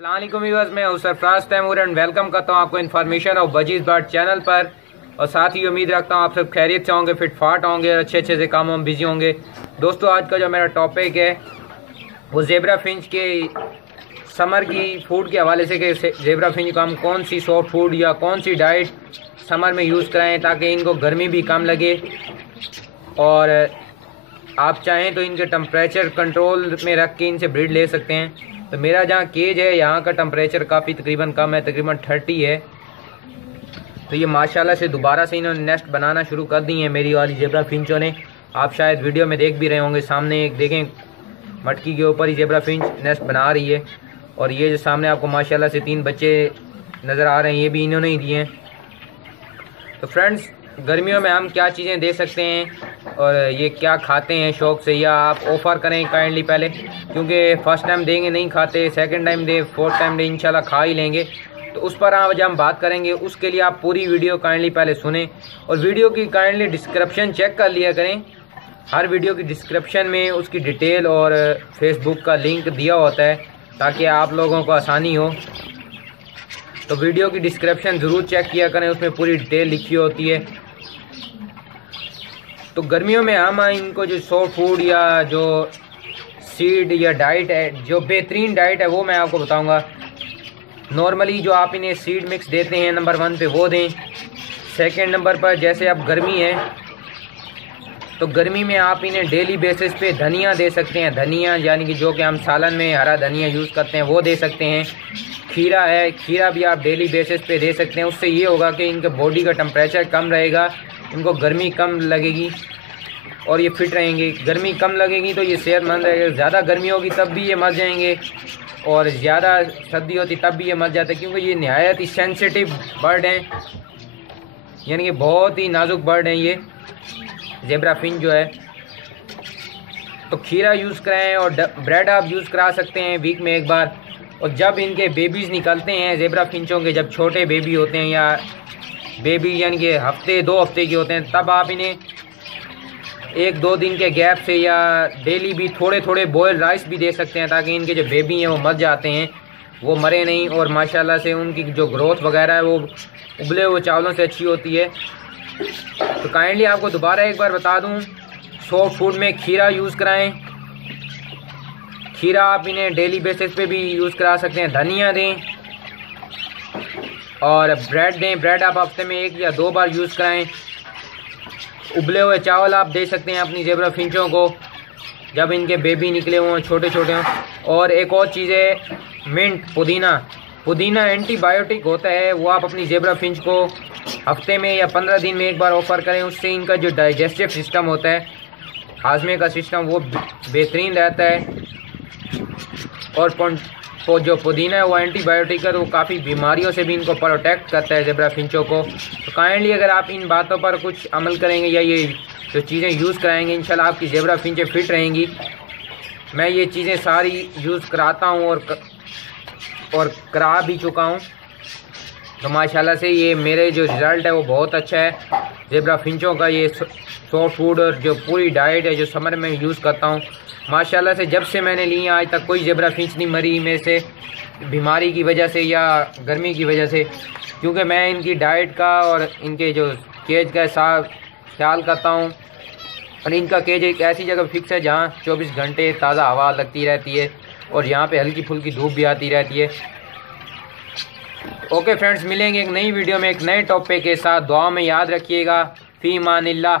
अस्सलाम वालेकुम व्यूअर्स, मैं हूं सरफराज तैमूर एंड वेलकम करता हूं आपको इन्फॉर्मेशन और बजीज बर्ड चैनल पर। और साथ ही उम्मीद रखता हूं आप सब खैरियत से होंगे, फिट फाट होंगे, अच्छे से कामों में बिजी होंगे। दोस्तों, आज का जो मेरा टॉपिक है वो ज़ेबरा फिंच के समर की फूड के हवाले से कि ज़ेबरा फिंच को हम कौन सी सॉफ्ट फूड या कौन सी डाइट समर में यूज़ कराएँ ताकि इनको गर्मी भी कम लगे और आप चाहें तो इनके टेम्परेचर कंट्रोल में रख के इनसे ब्रीड ले सकते हैं। तो मेरा जहाँ केज है यहाँ का टेम्परेचर काफ़ी तकरीबन कम है, तकरीबन 30 है। तो ये माशाल्लाह से दोबारा से इन्होंने नेस्ट बनाना शुरू कर दी है मेरी वाली ज़ेबरा फिंचों ने। आप शायद वीडियो में देख भी रहे होंगे, सामने एक देखें मटकी के ऊपर ही ज़ेबरा फिंच नेस्ट बना रही है। और ये जो सामने आपको माशाल्लाह से 3 बच्चे नज़र आ रहे हैं, ये भी इन्होंने ही दिए हैं। तो फ्रेंड्स, गर्मियों में हम क्या चीज़ें दे सकते हैं और ये क्या खाते हैं शौक़ से, या आप ऑफ़र करें काइंडली पहले, क्योंकि फ़र्स्ट टाइम देंगे नहीं खाते, सेकंड टाइम दें, फोर्थ टाइम दें, इंशाल्लाह खा ही लेंगे। तो उस पर आज हम बात करेंगे। उसके लिए आप पूरी वीडियो काइंडली पहले सुनें और वीडियो की काइंडली डिस्क्रिप्शन चेक कर लिया करें। हर वीडियो की डिस्क्रिप्शन में उसकी डिटेल और फेसबुक का लिंक दिया होता है ताकि आप लोगों को आसानी हो। तो वीडियो की डिस्क्रिप्शन ज़रूर चेक किया करें, उसमें पूरी डिटेल लिखी होती है। तो गर्मियों में हम इनको जो सॉफ्ट फूड या जो सीड या डाइट है, जो बेहतरीन डाइट है वो मैं आपको बताऊंगा। नॉर्मली जो आप इन्हें सीड मिक्स देते हैं नंबर 1 पे वो दें। सेकंड नंबर पर जैसे अब गर्मी है तो गर्मी में आप इन्हें डेली बेसिस पे धनिया दे सकते हैं। धनिया यानी कि जो कि हम सालन में हरा धनिया यूज़ करते हैं वो दे सकते हैं। खीरा है, खीरा भी आप डेली बेसिस पे दे सकते हैं। उससे ये होगा कि इनके बॉडी का टेम्परेचर कम रहेगा, इनको गर्मी कम लगेगी और ये फिट रहेंगे। गर्मी कम लगेगी तो ये सेहतमंद रहेगा। ज़्यादा गर्मी होगी तब भी ये मर जाएंगे और ज़्यादा सर्दी होती तब भी ये मर जाते हैं, क्योंकि ये नहायत ही सेंसिटिव बर्ड हैं, यानी कि बहुत ही नाजुक बर्ड हैं ये ज़ेबरा फिंच जो है। तो खीरा यूज़ कराएँ और ब्रेड आप यूज़ करा सकते हैं वीक में एक बार। और जब इनके बेबीज़ निकलते हैं ज़ेबरा फिंचों के, जब छोटे बेबी होते हैं या बेबी यानी कि हफ्ते 2 हफ्ते के होते हैं, तब आप इन्हें 1-2 दिन के गैप से या डेली भी थोड़े थोड़े बॉयल राइस भी दे सकते हैं ताकि इनके जो बेबी हैं वो मर जाते हैं, वो मरे नहीं और माशाल्लाह से उनकी जो ग्रोथ वगैरह है वो उबले हुए चावलों से अच्छी होती है। तो काइंडली आपको दोबारा एक बार बता दूं, सॉफ्ट फूड में खीरा यूज़ कराएं। खीरा आप इन्हें डेली बेसिस पे भी यूज़ करा सकते हैं। धनिया दें और ब्रेड दें। ब्रेड आप हफ्ते में 1 या 2 बार यूज़ कराएं। उबले हुए चावल आप दे सकते हैं अपनी ज़ेबरा फिंचों को जब इनके बेबी निकले हुए हों, छोटे छोटे हों। और एक और चीज़ है मिंट, पुदीना एंटीबायोटिक होता है, वो आप अपनी ज़ेबरा फिंच को हफ्ते में या 15 दिन में एक बार ऑफ़र करें। उससे इनका जो डाइजेस्टिव सिस्टम होता है, हाजमे का सिस्टम, वो बेहतरीन रहता है। और जो पुदीना है वो एंटीबायोटिक है, तो वो काफ़ी बीमारियों से भी इनको प्रोटेक्ट करता है ज़ेबरा फिंचों को। तो काइंडली अगर आप इन बातों पर कुछ अमल करेंगे या ये जो चीज़ें यूज़ कराएंगे, इंशाल्लाह आपकी ज़ेबरा फिंचें फिट रहेंगी। मैं ये चीज़ें सारी यूज़ कराता हूँ और करा भी चुका हूँ। तो माशाल्लाह से ये मेरे जो रिज़ल्ट है वो बहुत अच्छा है। ज़ेबरा फिंचों का ये सॉफ्ट फूड और जो पूरी डाइट है जो समर में यूज़ करता हूँ, माशाल्लाह से जब से मैंने ली आज तक कोई ज़ेबरा फिंच नहीं मरी मेरे से, बीमारी की वजह से या गर्मी की वजह से, क्योंकि मैं इनकी डाइट का और इनके जो केज का साफ ख्याल करता हूँ। और इनका केज एक ऐसी जगह फिक्स है जहाँ 24 घंटे ताज़ा हवा लगती रहती है और यहाँ पे हल्की फुल्की धूप भी आती रहती है। ओके फ्रेंड्स, मिलेंगे एक नई वीडियो में एक नए टॉपिक के साथ। दुआ में याद रखिएगा। फ़ी अमानिल्लाह।